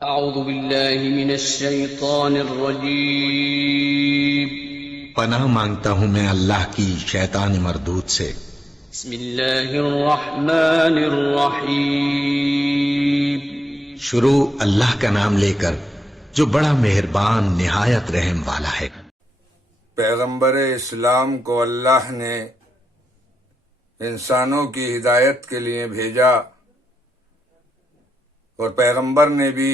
اعوذ باللہ من الشیطان الرجیم پناہ مانگتا ہوں میں اللہ کی شیطان مردود سے۔ بسم اللہ الرحمن الرحیم شروع اللہ کا نام لے کر جو بڑا مہربان نہایت رحم والا ہے۔ پیغمبر اسلام کو اللہ نے انسانوں کی ہدایت کے لیے بھیجا، اور پیغمبر نے بھی،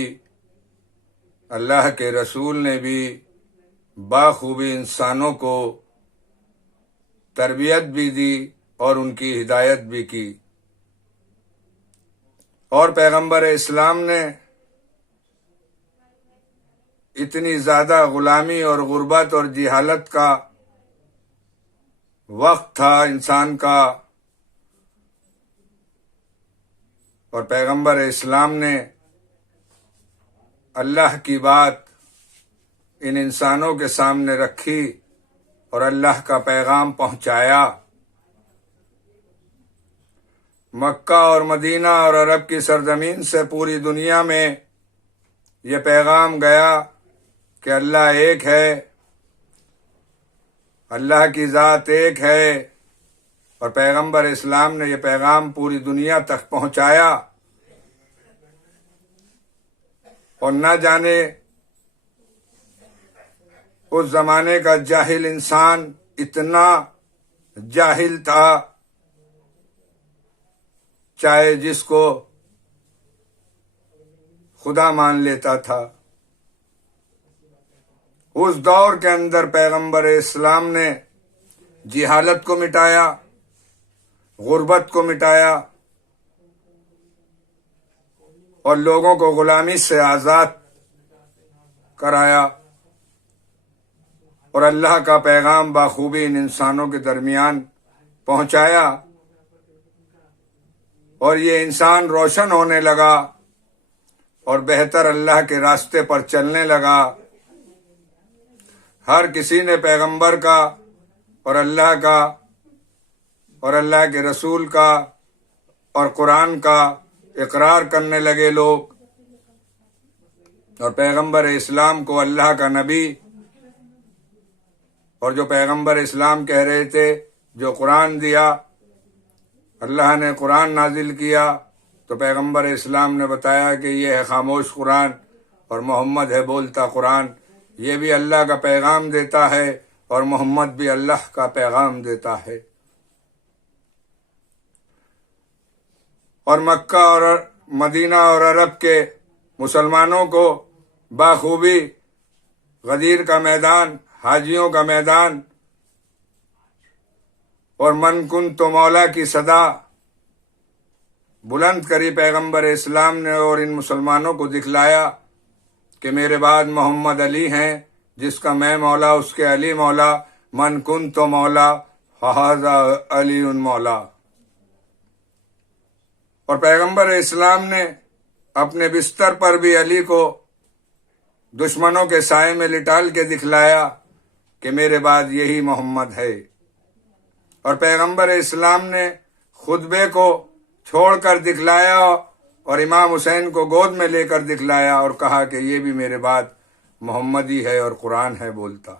اللہ کے رسول نے بھی بخوبی انسانوں کو تربیت بھی دی اور ان کی ہدایت بھی کی۔ اور پیغمبر اسلام نے اتنی زیادہ غلامی اور غربت اور جہالت کا وقت تھا انسان کا، اور پیغمبر اسلام نے اللہ کی بات ان انسانوں کے سامنے رکھی اور اللہ کا پیغام پہنچایا۔ مکہ اور مدینہ اور عرب کی سرزمین سے پوری دنیا میں یہ پیغام گیا کہ اللہ ایک ہے، اللہ کی ذات ایک ہے، اور پیغمبر اسلام نے یہ پیغام پوری دنیا تک پہنچایا۔ اور نہ جانے اس زمانے کا جاہل انسان اتنا جاہل تھا، چاہے جس کو خدا مان لیتا تھا۔ اس دور کے اندر پیغمبر اسلام نے جہالت کو مٹایا، غربت کو مٹایا، اور لوگوں کو غلامی سے آزاد کرایا، اور اللہ کا پیغام بخوبی ان انسانوں کے درمیان پہنچایا، اور یہ انسان روشن ہونے لگا اور بہتر اللہ کے راستے پر چلنے لگا۔ ہر کسی نے پیغمبر کا اور اللہ کا اور اللہ کے رسول کا اور قرآن کا اقرار کرنے لگے لوگ، اور پیغمبر اسلام کو اللہ کا نبی، اور جو پیغمبر اسلام کہہ رہے تھے، جو قرآن دیا، اللہ نے قرآن نازل کیا، تو پیغمبر اسلام نے بتایا کہ یہ ہے خاموش قرآن اور محمد ہے بولتا قرآن۔ یہ بھی اللہ کا پیغام دیتا ہے اور محمد بھی اللہ کا پیغام دیتا ہے۔ اور مکہ اور مدینہ اور عرب کے مسلمانوں کو بخوبی غدیر کا میدان، حاجیوں کا میدان، اور من کن تو مولا کی صدا بلند کری پیغمبر اسلام نے، اور ان مسلمانوں کو دکھلایا کہ میرے بعد محمد علی ہیں، جس کا میں مولا اس کے علی مولا، من کن تو مولا فہذا علی مولا۔ اور پیغمبر اسلام نے اپنے بستر پر بھی علی کو دشمنوں کے سائے میں لٹال کے دکھلایا کہ میرے بعد یہی محمد ہے۔ اور پیغمبر اسلام نے خطبے کو چھوڑ کر دکھلایا اور امام حسین کو گود میں لے کر دکھلایا اور کہا کہ یہ بھی میرے بعد محمد ہی ہے اور قرآن ہے بولتا،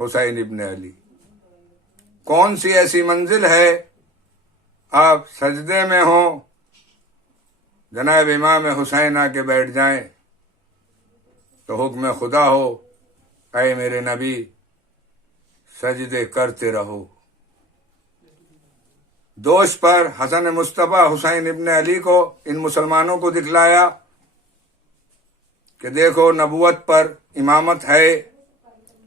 حسین ابن علی۔ کون سی ایسی منزل ہے آپ سجدے میں ہوں، جناب امام حسین آ کے بیٹھ جائیں تو حکم خدا ہو، اے میرے نبی سجدے کرتے رہو۔ دوش پر حسن مصطفیٰ حسین ابن علی کو ان مسلمانوں کو دکھلایا کہ دیکھو نبوت پر امامت ہے،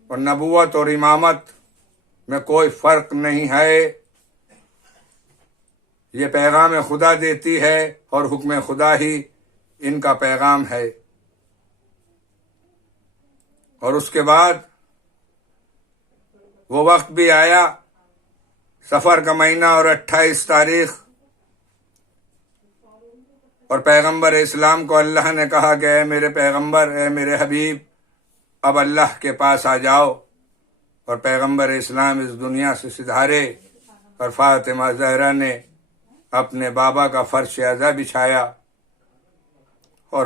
اور نبوت اور امامت میں کوئی فرق نہیں ہے، یہ پیغام خدا دیتی ہے اور حکم خدا ہی ان کا پیغام ہے۔ اور اس کے بعد وہ وقت بھی آیا، سفر کا مہینہ اور 28 تاریخ، اور پیغمبر اسلام کو اللہ نے کہا کہ اے میرے پیغمبر، اے میرے حبیب، اب اللہ کے پاس آ جاؤ۔ اور پیغمبر اسلام اس دنیا سے سدھارے، اور فاطمہ زہرا نے اپنے بابا کا فرش اعزا بچھایا، اور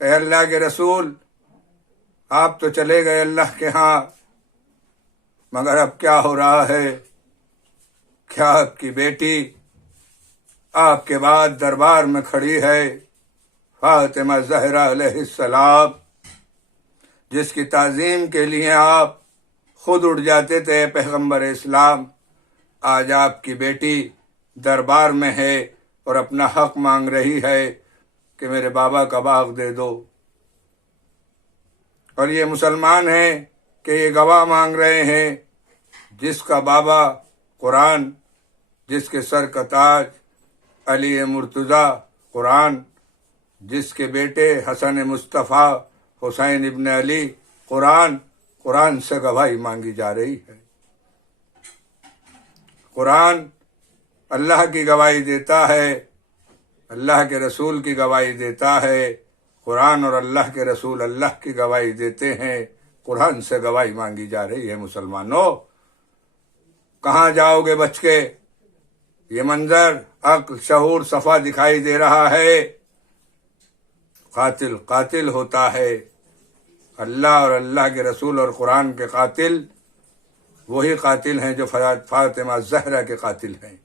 اے اللہ کے رسول، آپ تو چلے گئے اللہ کے ہاں، مگر اب کیا ہو رہا ہے؟ کیا آپ کی بیٹی آپ کے بعد دربار میں کھڑی ہے، فاطمہ زہرا علیہ السلام، جس کی تعظیم کے لیے آپ خود اٹھ جاتے تھے پیغمبر اسلام، آج آپ کی بیٹی دربار میں ہے اور اپنا حق مانگ رہی ہے کہ میرے بابا کا باغ دے دو۔ اور یہ مسلمان ہیں کہ یہ گواہ مانگ رہے ہیں جس کا بابا قرآن، جس کے سر کا تاج علی مرتضیٰ قرآن، جس کے بیٹے حسن مصطفیٰ حسین ابن علی قرآن سے گواہی مانگی جا رہی ہے۔ قرآن اللہ کی گواہی دیتا ہے، اللہ کے رسول کی گواہی دیتا ہے، قرآن اور اللہ کے رسول اللہ کی گواہی دیتے ہیں، قرآن سے گواہی مانگی جا رہی ہے۔ مسلمانوں، کہاں جاؤ گے بچ کے؟ یہ منظر عقل شعور صفا دکھائی دے رہا ہے۔ قاتل قاتل ہوتا ہے، اللہ اور اللہ کے رسول اور قرآن کے قاتل وہی قاتل ہیں جو فاطمہ زہرا کے قاتل ہیں،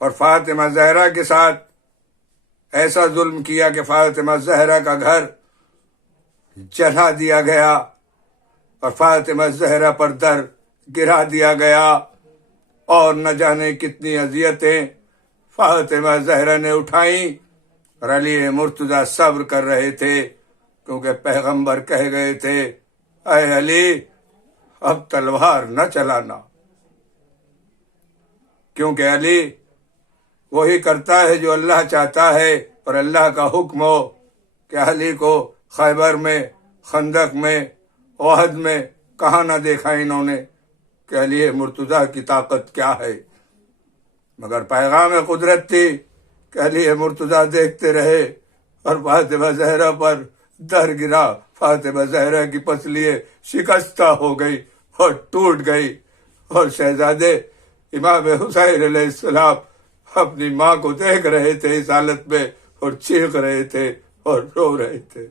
اور فاطمہ زہرا کے ساتھ ایسا ظلم کیا کہ فاطمہ زہرا کا گھر جلا دیا گیا اور فاطمہ زہرا پر در گرا دیا گیا، اور نہ جانے کتنی اذیتیں فاطمہ زہرا نے اٹھائیں، اور علی مرتضیٰ صبر کر رہے تھے، کیونکہ پیغمبر کہہ گئے تھے اے علی اب تلوار نہ چلانا، کیونکہ علی وہی کرتا ہے جو اللہ چاہتا ہے، اور اللہ کا حکم ہو کہ علی کو خیبر میں، خندق میں، احد میں کہاں نہ دیکھا انہوں نے کہ علی مرتضیٰ کی طاقت کیا ہے، مگر پیغام قدرت تھی کہ علی مرتضیٰ دیکھتے رہے اور فاطمہ زہرا پر در گرا، فاطمہ زہرا کی پسلییں شکستہ ہو گئی اور ٹوٹ گئی، اور شہزادے امام حسین علیہ السلام اپنی ماں کو دیکھ رہے تھے اس حالت میں، اور چیخ رہے تھے اور رو رہے تھے۔